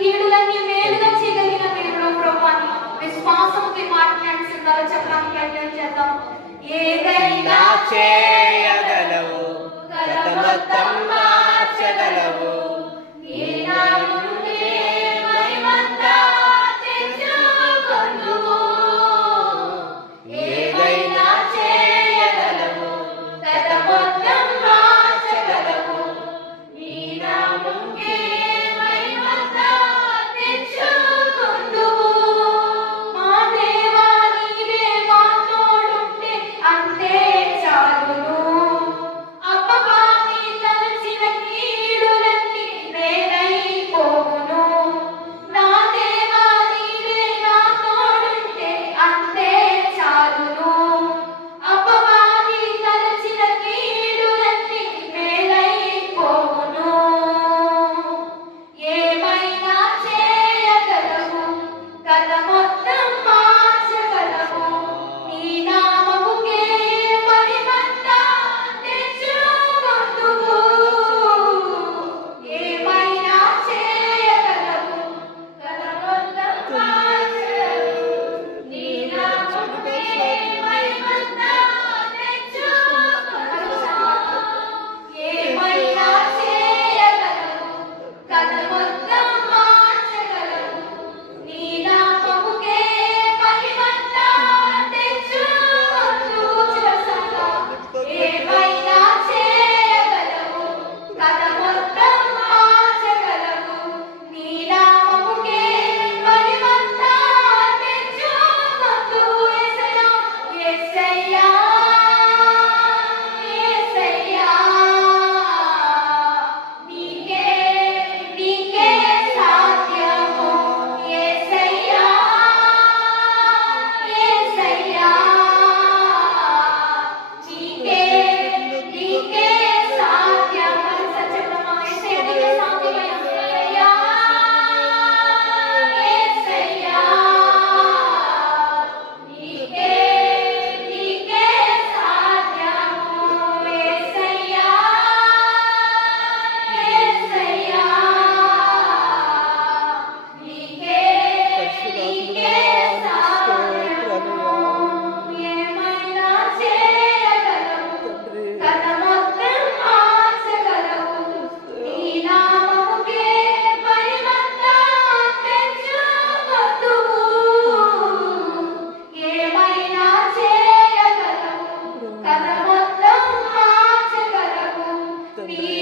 కీడులన్నీ మేలుగా చేయగలిగిన దేవుడు ప్రభువా అని విశ్వాసంతో మాట్లాడుతున్నారు. చెప్పడానికి ప్రయత్నం చేద్దాం. ఏదైనా చేయగలవు, గత మొత్తం మార్చగలవు, నీ నామముకే మహిమంతా తెచ్చుకొందువు. ఏదైనా చేయగలవు, గత మొత్తం మార్చగలవు, నీ నామముకే మహిమంతా తెచ్చుకొందువు. మా దేవా నీవే మా తోడుంటే అంతే చాలును. అపవాది తలచిన కీడులన్నీ నేనైపోవును. నా దేవా నీవే నా తోడుంటే అంతే చాలును. అపవాది తలచిన కీడులన్నీ నేనైపోవును. ఏమైనా చేయగలవు, గత మొత్తం మార్చగలవు, నీ నామముకే మహిమంతా తెచ్చుకొందువు. ఏమైనా చేయగలవు, గత మొత్తం మార్చగలవు, నీ నామముకే మహిమంతా తెచ్చుకొందువు. ఏమైనా చేయగలవు, గత మొత్తం మార్చగలవు, నీ నామముకే మహిమంతా తెచ్చుకొందువు. చివరిసారిగా ఏమైనా చేయగలవు, గత మొత్తం మార్చగలవు, నీ నామముకే మహిమంతా తెచ్చుకొందువు. యేసయ్యా, యేసయ్యా, నీకే నీకే సాధ్యము. యేసయ్యా, యేసయ్యా, నీకే నీకే సాధ్యము. సత్యమా యేసయ్యా, నీకే సాధ్యము. యేసయ్యా, యేసయ్యా, నీకే నీకే సాధ్యము. యేసయ్యా, యేసయ్యా, నీకే నీకే సాధ్యము. ఏమైనా చేయగలవు, గత మొత్తం మార్చగలవు, నీ నామముకే మహిమంతా తెచ్చుకొందువు. ఏమైనా చేయగలవు, గత మొత్తం మార్చగలవు, నీ